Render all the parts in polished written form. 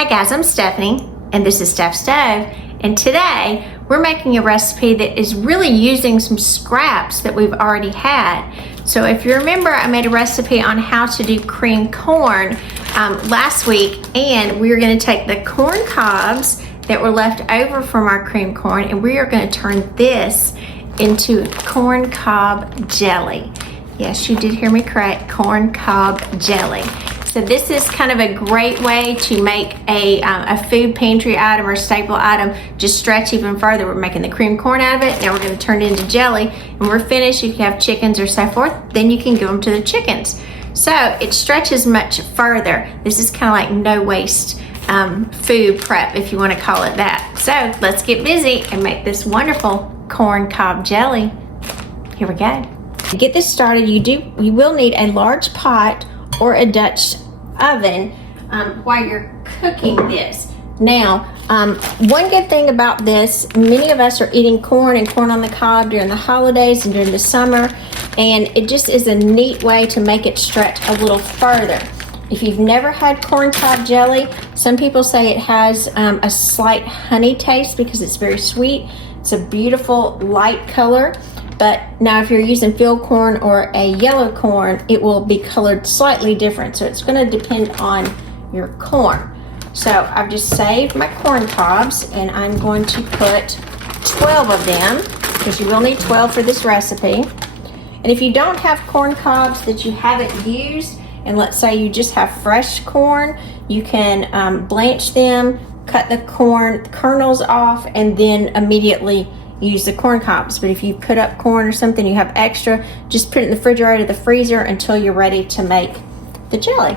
Hi guys, I'm Stephanie and this is Steph Stove, and today we're making a recipe that is really using some scraps that we've already had. So if you remember, I made a recipe on how to do cream corn last week, and we're going to take the corn cobs that were left over from our cream corn and we are going to turn this into corn cob jelly. Yes, you did hear me correct, corn cob jelly. So this is kind of a great way to make a food pantry item or staple item just stretch even further. We're making the cream corn out of it. Now we're going to turn it into jelly. And when we're finished, if you have chickens or so forth, then you can give them to the chickens. So it stretches much further. This is kind of like no waste food prep, if you want to call it that. So let's get busy and make this wonderful corn cob jelly. Here we go. To get this started, you will need a large pot or a Dutch oven while you're cooking this. Now, one good thing about this, many of us are eating corn and corn on the cob during the holidays and during the summer, and it just is a neat way to make it stretch a little further. If you've never had corn cob jelly, some people say it has a slight honey taste because it's very sweet. It's a beautiful light color. But now if you're using field corn or a yellow corn, it will be colored slightly different. So it's gonna depend on your corn. So I've just saved my corn cobs and I'm going to put 12 of them because you will need 12 for this recipe. And if you don't have corn cobs that you haven't used, and let's say you just have fresh corn, you can blanch them, cut the corn kernels off, and then immediately use the corn cobs. But if you put up corn or something you have extra, just put it in the refrigerator, the freezer, until you're ready to make the jelly.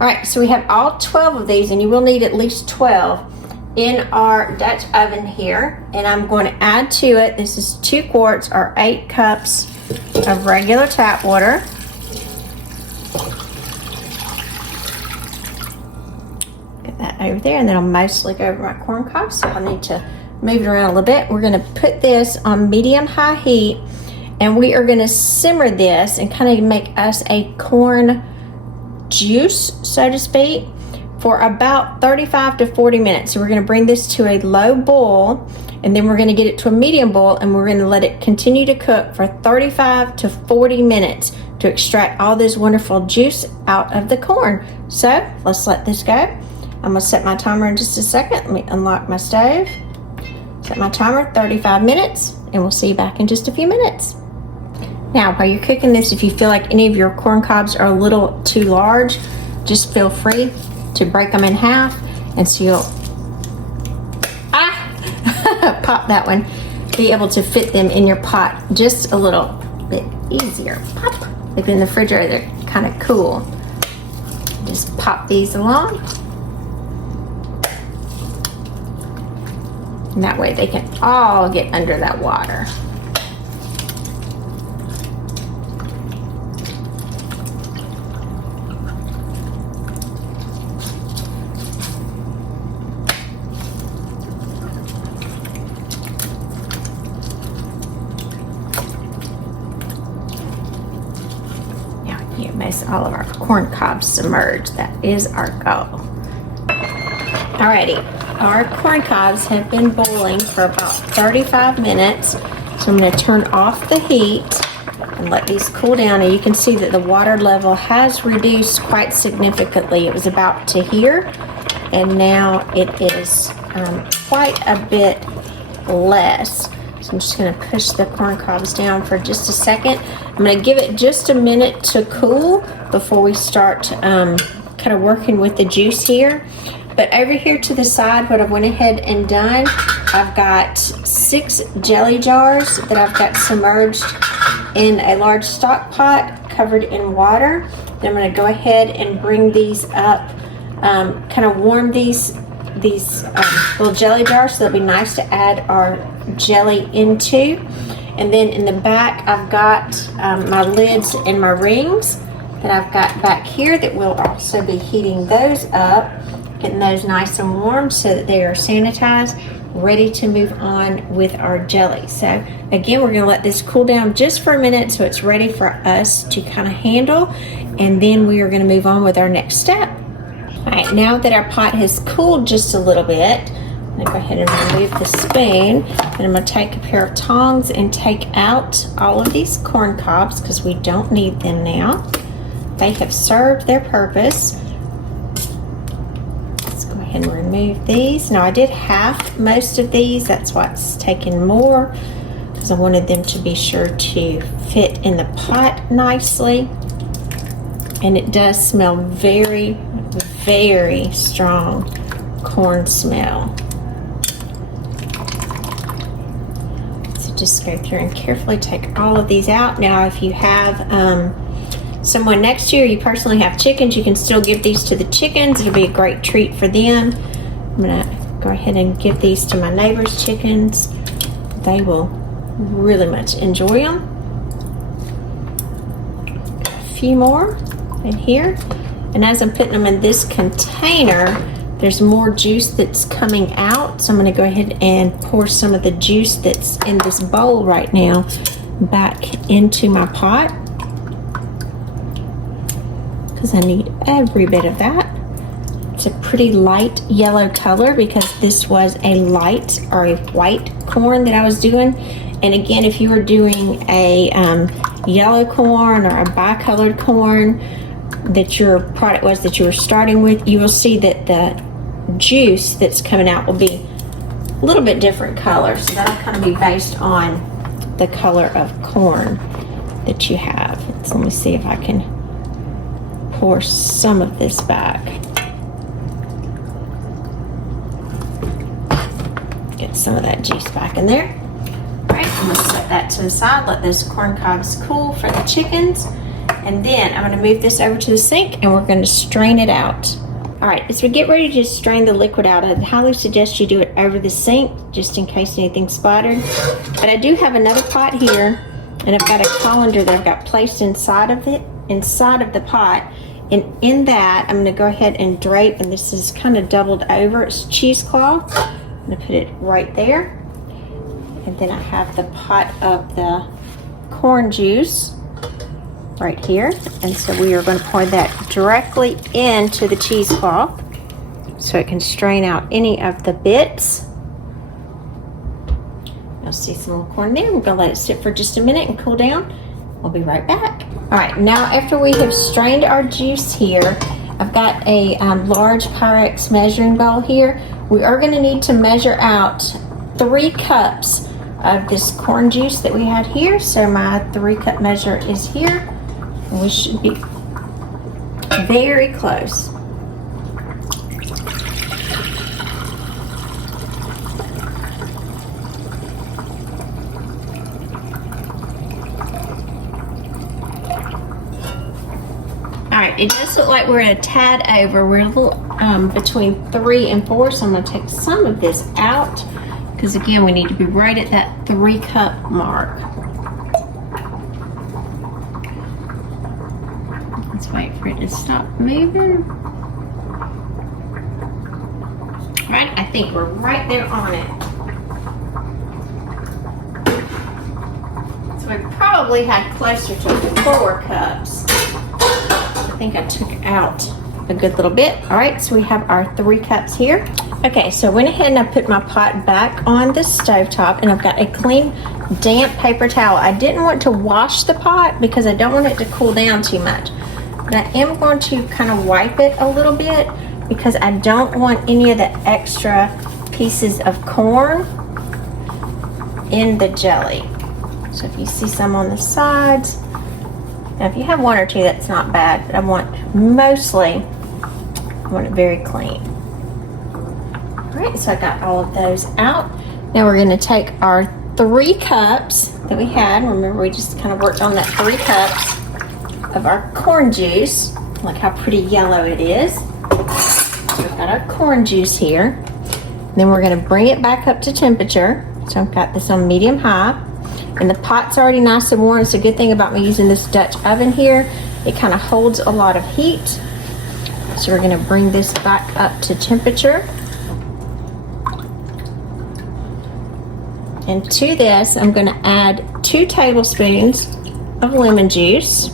All right, so we have all 12 of these, and you will need at least 12 in our Dutch oven here. And I'm going to add to it, this is 2 quarts or 8 cups of regular tap water. Get that over there, and then I'll mostly go over my corn cobs, so I'll need to move it around a little bit. We're going to put this on medium-high heat, and we are going to simmer this and kind of make us a corn juice, so to speak, for about 35 to 40 minutes. So we're going to bring this to a low boil, and then we're going to get it to a medium boil, and we're going to let it continue to cook for 35 to 40 minutes to extract all this wonderful juice out of the corn. So let's let this go. I'm going to set my timer in just a second. Let me unlock my stove. Set my timer, 35 minutes, and we'll see you back in just a few minutes. Now, while you're cooking this, if you feel like any of your corn cobs are a little too large, just feel free to break them in half, and so you'll pop that one, be able to fit them in your pot just a little bit easier. Pop, like in the refrigerator, they're kind of cool. Just pop these along. And that way they can all get under that water. Now you most all of our corn cobs submerged. That is our goal. Alrighty. Our corn cobs have been boiling for about 35 minutes. So I'm going to turn off the heat and let these cool down. And you can see that the water level has reduced quite significantly. It was about to here, and now it is quite a bit less. So I'm just going to push the corn cobs down for just a second. I'm going to give it just a minute to cool before we start kind of working with the juice here. But over here to the side, what I went ahead and done, I've got 6 jelly jars that I've got submerged in a large stock pot covered in water. Then I'm going to go ahead and bring these up, kind of warm these little jelly jars, so they'll be nice to add our jelly into. And then in the back, I've got my lids and my rings that I've got back here that we'll also be heating those up, getting those nice and warm so that they are sanitized, ready to move on with our jelly. So again, we're going to let this cool down just for a minute so it's ready for us to kind of handle, and then we are going to move on with our next step. All right, now that our pot has cooled just a little bit, I'm gonna go ahead and remove the spoon, and I'm gonna take a pair of tongs and take out all of these corn cobs because we don't need them now. They have served their purpose. Let's go ahead and remove these. Now I did half most of these, that's why it's taken more, because I wanted them to be sure to fit in the pot nicely. And it does smell very, very strong corn smell. So just go through and carefully take all of these out. Now if you have someone next to you, or you personally have chickens, you can still give these to the chickens. It'll be a great treat for them. I'm gonna go ahead and give these to my neighbor's chickens. They will really much enjoy them. A few more in here. And as I'm putting them in this container, there's more juice that's coming out. So I'm gonna go ahead and pour some of the juice that's in this bowl right now back into my pot, because I need every bit of that. It's a pretty light yellow color because this was a light or a white corn that I was doing. And again, if you were doing a yellow corn or a bicolored corn that your product was that you were starting with, you will see that the juice that's coming out will be a little bit different color. So that'll kind of be based on the color of corn that you have. So let me see if I can pour some of this back. Get some of that juice back in there. All right, I'm gonna set that to the side, let those corn cobs cool for the chickens. And then I'm gonna move this over to the sink and we're gonna strain it out. All right, as we get ready to strain the liquid out, I'd highly suggest you do it over the sink just in case anything's splattered. But I do have another pot here, and I've got a colander that I've got placed inside of it, inside of the pot. And in that, I'm gonna go ahead and drape, and this is kind of doubled over. It's cheesecloth. I'm gonna put it right there. And then I have the pot of the corn juice right here. And so we are gonna pour that directly into the cheesecloth so it can strain out any of the bits. You'll see some little corn there. We're gonna let it sit for just a minute and cool down. We'll be right back. All right, now after we have strained our juice here, I've got a large Pyrex measuring bowl here. We are gonna need to measure out 3 cups of this corn juice that we had here. So my 3-cup measure is here. And we should be very close. All right, it does look like we're a tad over. We're a little between 3 and 4, so I'm gonna take some of this out because again, we need to be right at that 3-cup mark. Let's wait for it to stop moving. All right, I think we're right there on it. So we probably had closer to 4 cups. I think I took out a good little bit. All right, so we have our 3 cups here. Okay, so I went ahead and I put my pot back on the stovetop, and I've got a clean, damp paper towel. I didn't want to wash the pot because I don't want it to cool down too much. But I am going to kind of wipe it a little bit because I don't want any of the extra pieces of corn in the jelly. So if you see some on the sides, now if you have 1 or 2, that's not bad, but I want it very clean. All right, so I got all of those out. Now we're gonna take our 3 cups that we had. Remember, we just kind of worked on that 3 cups of our corn juice. Look how pretty yellow it is. So we've got our corn juice here. Then we're gonna bring it back up to temperature. So I've got this on medium high. And the pot's already nice and warm. It's a good thing about me using this Dutch oven here. It kind of holds a lot of heat. So we're gonna bring this back up to temperature. And to this, I'm gonna add 2 tablespoons of lemon juice.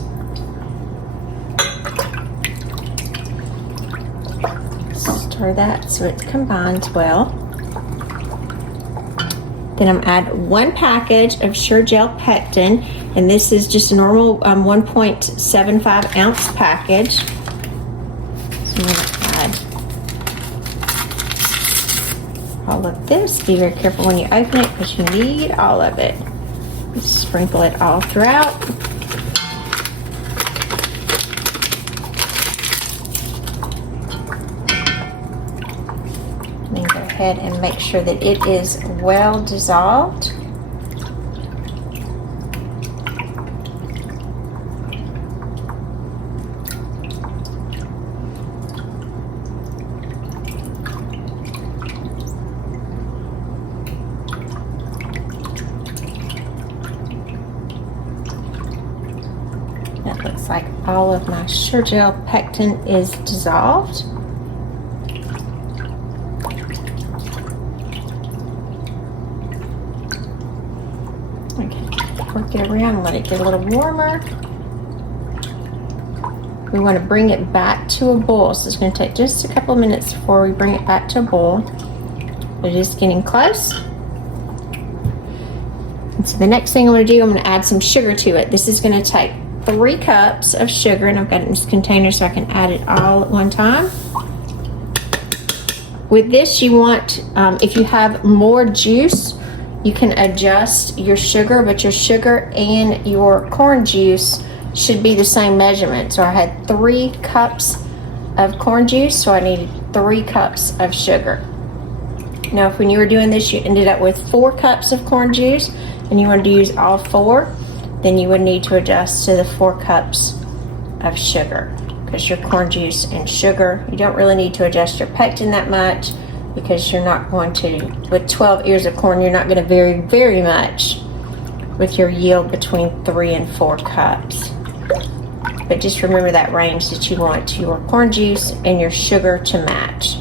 Stir that so it combines well. Then I'm add 1 package of Jell Pectin, and this is just a normal 1.75 ounce package. So I'm going to add all of this. Be very careful when you open it because you need all of it. Just sprinkle it all throughout. Then go ahead and make sure that it is well dissolved. That looks like all of my Jell Pectin is dissolved. Work it around and let it get a little warmer. We want to bring it back to a boil, so it's going to take just a couple of minutes before we bring it back to a boil. But it is getting close. And so the next thing I'm going to do, I'm going to add some sugar to it. This is going to take 3 cups of sugar, and I've got it in this container so I can add it all at one time. With this, you want, if you have more juice, you can adjust your sugar, but your sugar and your corn juice should be the same measurement. So I had 3 cups of corn juice, so I needed 3 cups of sugar. Now, if when you were doing this, you ended up with 4 cups of corn juice and you wanted to use all 4, then you would need to adjust to the 4 cups of sugar, because your corn juice and sugar, you don't really need to adjust your pectin that much, because you're not going to, with 12 ears of corn, you're not going to vary very much with your yield between 3 and 4 cups. But just remember that range that you want your corn juice and your sugar to match.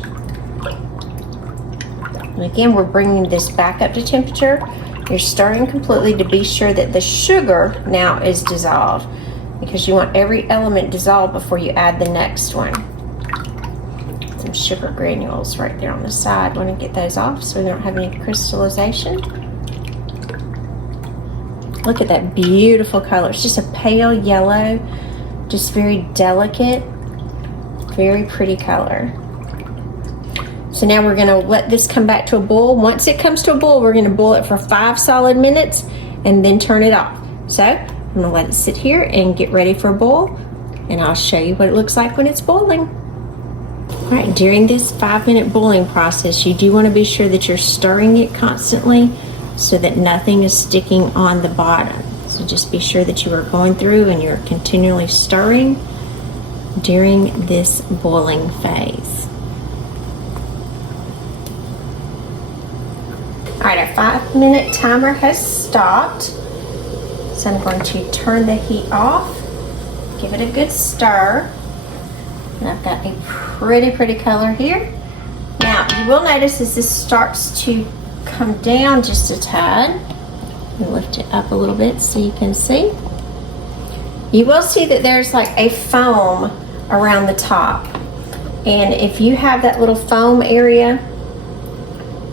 And again, we're bringing this back up to temperature. You're stirring completely to be sure that the sugar now is dissolved, because you want every element dissolved before you add the next one. Some sugar granules right there on the side. Want to get those off so we don't have any crystallization. Look at that beautiful color. It's just a pale yellow, just very delicate, very pretty color. So now we're going to let this come back to a boil. Once it comes to a boil, we're going to boil it for 5 solid minutes and then turn it off. So I'm going to let it sit here and get ready for a boil, and I'll show you what it looks like when it's boiling. All right, during this 5-minute boiling process, you do want to be sure that you're stirring it constantly so that nothing is sticking on the bottom. So just be sure that you are going through and you're continually stirring during this boiling phase. All right, our 5-minute timer has stopped. So I'm going to turn the heat off, give it a good stir. And I've got a pretty color here. Now, you will notice as this starts to come down just a tad, and lift it up a little bit so you can see. You will see that there's like a foam around the top. And if you have that little foam area,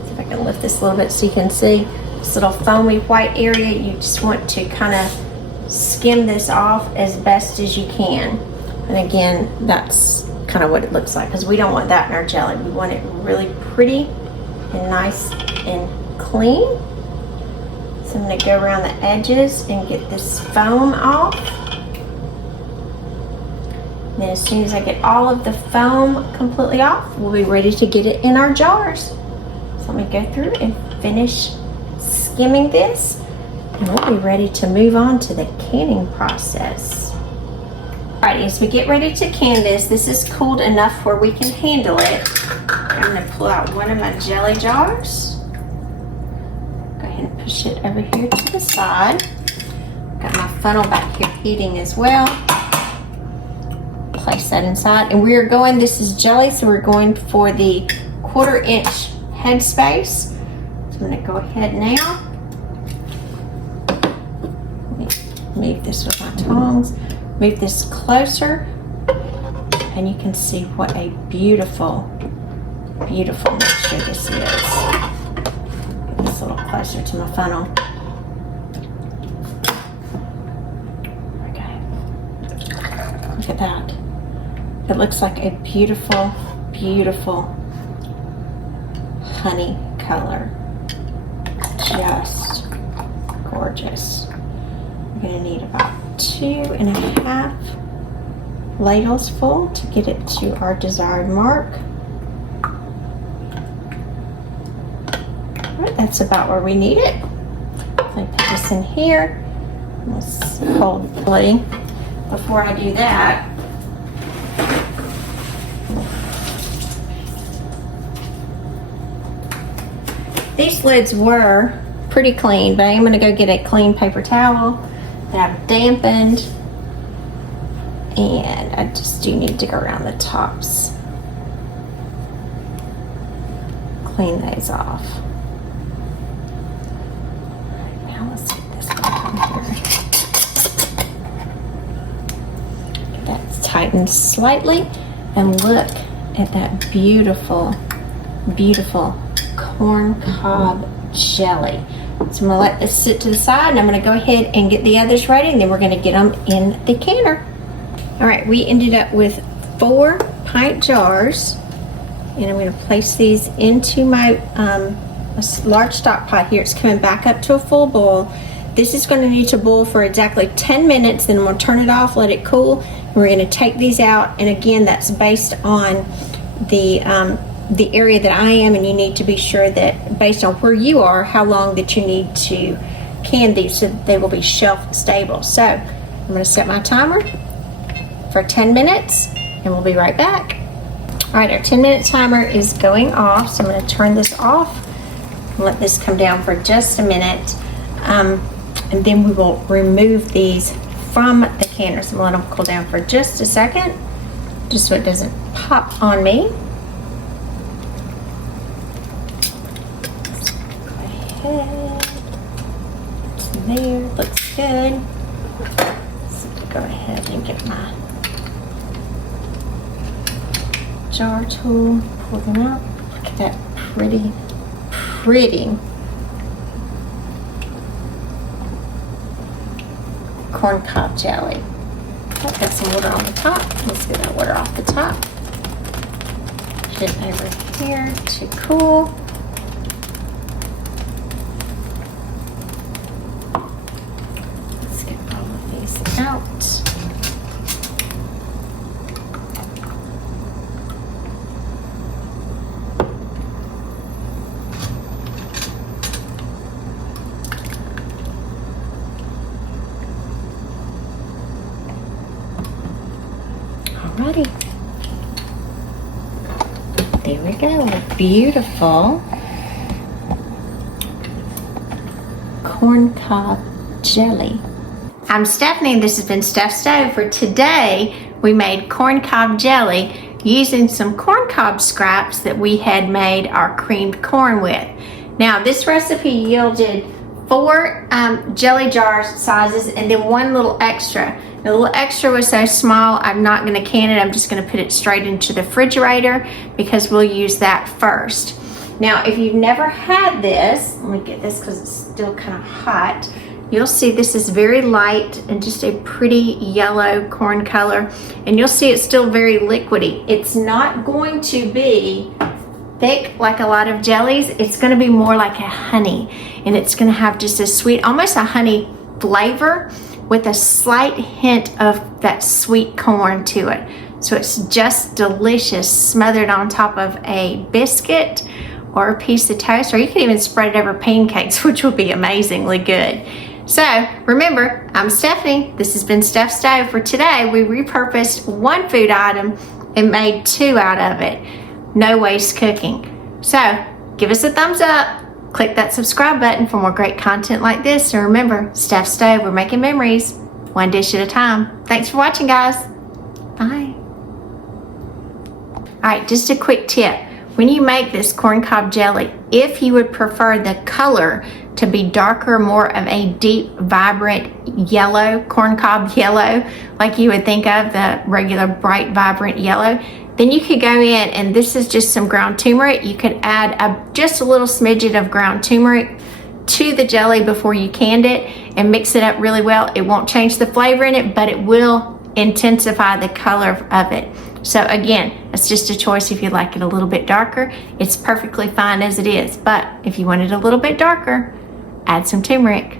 see if I can lift this a little bit so you can see this little foamy white area, you just want to kind of skim this off as best as you can. And again, that's kind of what it looks like, because we don't want that in our jelly. We want it really pretty and nice and clean. So I'm going to go around the edges and get this foam off. And then as soon as I get all of the foam completely off, we'll be ready to get it in our jars. So let me go through and finish skimming this, and we'll be ready to move on to the canning process. Alright, as we get ready to can this is cooled enough where we can handle it. I'm going to pull out one of my jelly jars. Go ahead and push it over here to the side. Got my funnel back here heating as well. Place that inside. And we're going, this is jelly, so we're going for the 1/4 inch head space. So I'm going to go ahead now. Let me move this with my tongs. Move this closer, and you can see what a beautiful beautiful mixture this is. Get this a little closer to my funnel. Okay. Look at that. It looks like a beautiful, beautiful honey color. Just gorgeous. We're going to need about 2.5 ladles full to get it to our desired mark. Alright, that's about where we need it. Let me put this in here. Let's hold the plate. Before I do that, these lids were pretty clean, but I am going to go get a clean paper towel that I've dampened, and I just do need to go around the tops. Clean those off. Right, now let's get this back on here. Get that tightened slightly, and look at that beautiful, beautiful corn cob jelly. So I'm gonna let this sit to the side, and I'm gonna go ahead and get the others ready, and then we're gonna get them in the canner. All right, we ended up with 4 pint jars, and I'm gonna place these into my large stock pot here. It's coming back up to a full boil. This is gonna need to boil for exactly 10 minutes, then we'll turn it off, let it cool, and we're gonna take these out. And again, that's based on the area that I am, and you need to be sure that based on where you are, how long that you need to can these so that they will be shelf stable. So I'm going to set my timer for 10 minutes, and we'll be right back. All right, our 10-minute timer is going off, so I'm going to turn this off and let this come down for just a minute, and then we will remove these from the canner. So I'm going to let them cool down for just a second, just so it doesn't pop on me. It's there, looks good. So go ahead and get my jar tool, pull them out. Look at that pretty, pretty corn cob jelly. I've got some water on the top. Let's get that water off the top. Put it over here to cool. Out. Alrighty. There we go. A beautiful corn cob jelly. I'm Stephanie, and this has been Steph Stove. For today, we made corn cob jelly using some corn cob scraps that we had made our creamed corn with. Now, this recipe yielded 4 jelly jar sizes and then 1 little extra. The little extra was so small, I'm not going to can it. I'm just going to put it straight into the refrigerator because we'll use that first. Now, if you've never had this, let me get this because it's still kind of hot. You'll see this is very light and just a pretty yellow corn color, and you'll see it's still very liquidy. It's not going to be thick like a lot of jellies. It's going to be more like a honey, and it's going to have just a sweet, almost a honey flavor with a slight hint of that sweet corn to it. So it's just delicious, smothered on top of a biscuit or a piece of toast, or you can even spread it over pancakes, which will be amazingly good. So remember, I'm Stephanie. This has been Steph Stove. For today, we repurposed 1 food item and made 2 out of it. No waste cooking. So give us a thumbs up. Click that subscribe button for more great content like this. And remember, Steph Stove, we're making memories 1 dish at a time. Thanks for watching, guys. Bye. All right, just a quick tip. When you make this corn cob jelly, if you would prefer the color to be darker, more of a deep, vibrant yellow, corn cob yellow, like you would think of the regular bright, vibrant yellow, Then you could go in, and this is just some ground turmeric. You could add just a little smidgen of ground turmeric to the jelly before you canned it and mix it up really well. It won't change the flavor in it, but it will intensify the color of it. So again, it's just a choice. If you like it a little bit darker, it's perfectly fine as it is. But if you want it a little bit darker, add some turmeric.